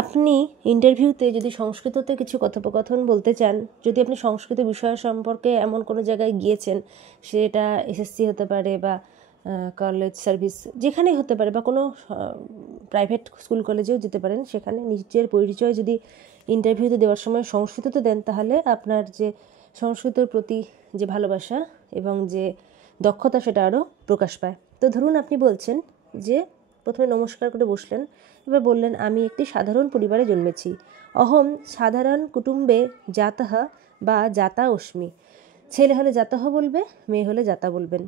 আপনি ইন্টারভিউতে যদি সংস্কৃততে কিছু কথোপকথন বলতে চান, যদি আপনি সংস্কৃত বিষয় সম্পর্কে এমন কোনো জায়গায় গিয়েছেন, সেটা এসএসসি হতে পারে বা কলেজ সার্ভিস যেখানেই হতে পারে, বা কোনো প্রাইভেট স্কুল কলেজেও যেতে পারেন, সেখানে নিজের পরিচয় যদি ইন্টারভিউতে দেওয়ার সময় সংস্কৃততে দেন, তাহলে আপনার যে সংস্কৃতর প্রতি যে ভালোবাসা এবং যে দক্ষতা, সেটা আরও প্রকাশ পায়। তো ধরুন আপনি বলছেন যে, প্রথমে নমস্কার করে বসলেন, এবার বললেন, আমি একটি সাধারণ পরিবারে জন্মেছি। অহম সাধারণ কুটুম্বে জাতঃ বা জাতা অস্মি। ছেলে হলে জাতঃ বলবে, মেয়ে হলে জাতা বলবেন।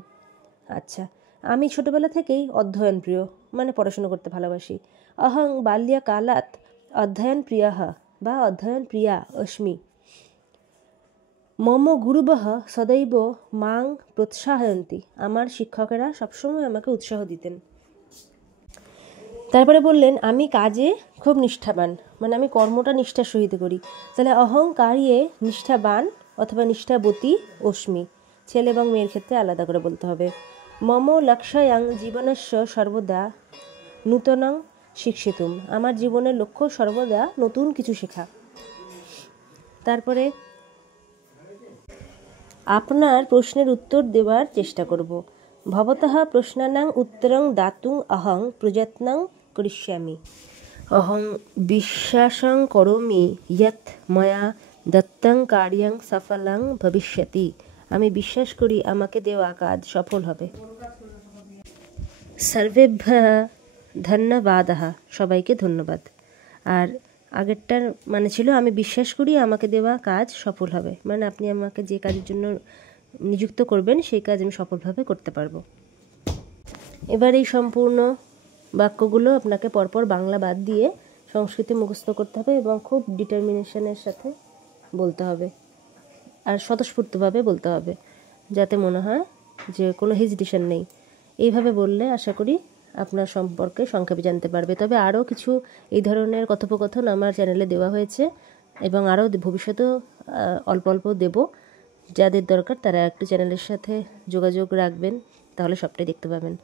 আচ্ছা, আমি ছোটোবেলা থেকেই অধ্যয়ন প্রিয়, মানে পড়াশুনো করতে ভালোবাসি। অহং বাল্যকালাৎ অধ্যয়ন প্রিয়ঃ বা অধ্যয়ন প্রিয়া অস্মি। মম গুরুবঃ সদৈব মাং প্রোৎসাহয়ন্তি। আমার শিক্ষকেরা সবসময় আমাকে উৎসাহ দিতেন। তারপরে বললেন, আমি কাজে খুব নিষ্ঠাবান, মানে আমি কর্মটা নিষ্ঠার সহিত করি। তাহলে অহংকারিয়ে নিষ্ঠাবান অথবা নিষ্ঠাবতী অস্মি। ছেলে এবং মেয়ের ক্ষেত্রে আলাদা করে বলতে হবে। মম লক্ষ্যাং জীবনস্য সর্বদা নূতনং শিক্ষিতুম। আমার জীবনের লক্ষ্য সর্বদা নতুন কিছু শেখা। তারপরে আপনার প্রশ্নের উত্তর দেওয়ার চেষ্টা করব। ভবতঃ প্রশ্নানাং উত্তরং দাতুং অহং প্রযত্নং করিষ্যামি। অহং বিশ্বাসং করোমি ইয়ৎ ময়া দত্তং কার্যং সফলং ভবিষ্যতি। আমি বিশ্বাস করি আমাকে দেওয়া কাজ সফল হবে। সর্বেভ্যঃ ধন্যবাদঃ। সবাইকে ধন্যবাদ। আর আগেরটার মানে ছিল, আমি বিশ্বাস করি আমাকে দেওয়া কাজ সফল হবে, মানে আপনি আমাকে যে কাজের জন্য নিযুক্ত করবেন সেই কাজ আমি সফলভাবে করতে পারবো। এবার এই সম্পূর্ণ বাক্যগুলো আপনাকে পরপর বাংলা বাদ দিয়ে সংস্কৃতে মুখস্থ করতে হবে এবং খুব ডিটারমিনেশনের সাথে বলতে হবে, আর স্বতঃস্ফূর্তভাবে বলতে হবে, যাতে মনে হয় যে কোনো হেজিটেশন নেই। এইভাবে বললে আশা করি আপনার সম্পর্কে সংক্ষেপে জানতে পারবে। তবে আরও কিছু এই ধরনের কথোপকথন আমার চ্যানেলে দেওয়া হয়েছে এবং আরও ভবিষ্যতেও অল্প অল্প দেব। যাদের দরকার তারা একটু চ্যানেলের সাথে যোগাযোগ রাখবেন, তাহলে সবটাই দেখতে পাবেন।